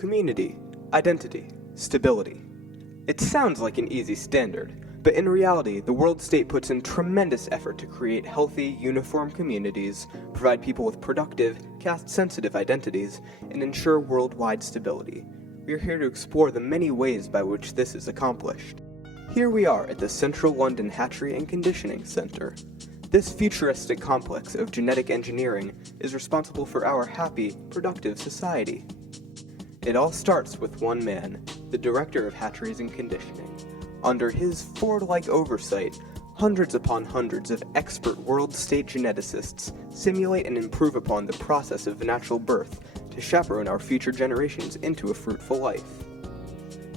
Community, identity, stability. It sounds like an easy standard, but in reality, the world state puts in tremendous effort to create healthy, uniform communities, provide people with productive, caste-sensitive identities, and ensure worldwide stability. We are here to explore the many ways by which this is accomplished. Here we are at the Central London Hatchery and Conditioning Center. This futuristic complex of genetic engineering is responsible for our happy, productive society. It all starts with one man, the director of hatcheries and conditioning. Under his Ford-like oversight, hundreds upon hundreds of expert world-state geneticists simulate and improve upon the process of natural birth to chaperone our future generations into a fruitful life.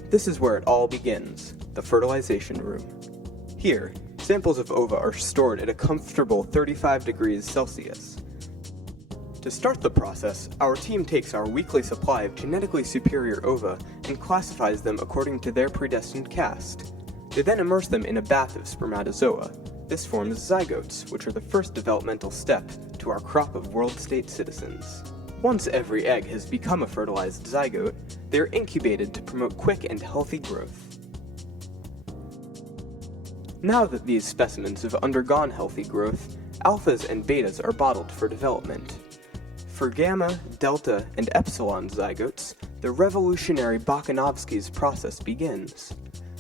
This is where it all begins, the fertilization room. Here, samples of ova are stored at a comfortable 35 degrees Celsius. To start the process, our team takes our weekly supply of genetically superior ova and classifies them according to their predestined caste. They then immerse them in a bath of spermatozoa. This forms zygotes, which are the first developmental step to our crop of world-state citizens. Once every egg has become a fertilized zygote, they are incubated to promote quick and healthy growth. Now that these specimens have undergone healthy growth, alphas and betas are bottled for development. For gamma, delta, and epsilon zygotes, the revolutionary Bokanovsky's process begins.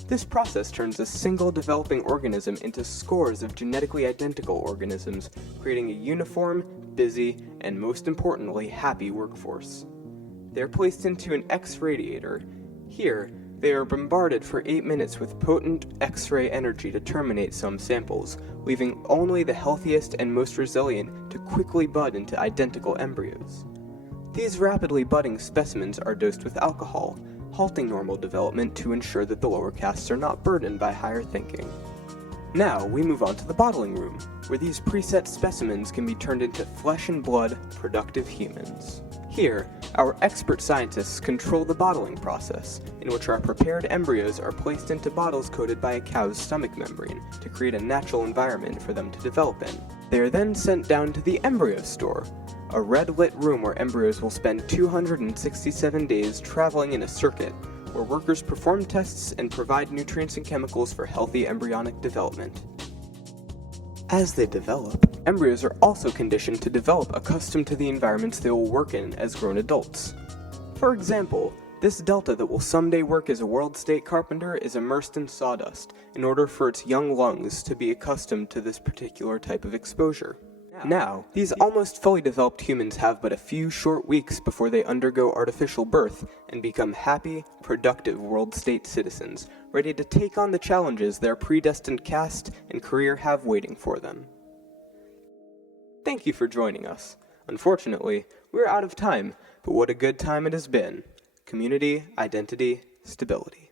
This process turns a single developing organism into scores of genetically identical organisms, creating a uniform, busy, and most importantly, happy workforce. They are placed into an X-radiator. Here, they are bombarded for 8 minutes with potent X-ray energy to terminate some samples, leaving only the healthiest and most resilient to quickly bud into identical embryos. These rapidly budding specimens are dosed with alcohol, halting normal development to ensure that the lower castes are not burdened by higher thinking. Now, we move on to the bottling room, where these preset specimens can be turned into flesh and blood, productive humans. Here, our expert scientists control the bottling process, in which our prepared embryos are placed into bottles coated by a cow's stomach membrane to create a natural environment for them to develop in. They are then sent down to the embryo store, a red-lit room where embryos will spend 267 days traveling in a circuit, where workers perform tests and provide nutrients and chemicals for healthy embryonic development. As they develop, embryos are also conditioned to develop accustomed to the environments they will work in as grown adults. For example, this delta that will someday work as a world-state carpenter is immersed in sawdust in order for its young lungs to be accustomed to this particular type of exposure. Now, these almost fully developed humans have but a few short weeks before they undergo artificial birth and become happy, productive world-state citizens, ready to take on the challenges their predestined caste and career have waiting for them. Thank you for joining us. Unfortunately, we're out of time, but what a good time it has been. Community, identity, stability.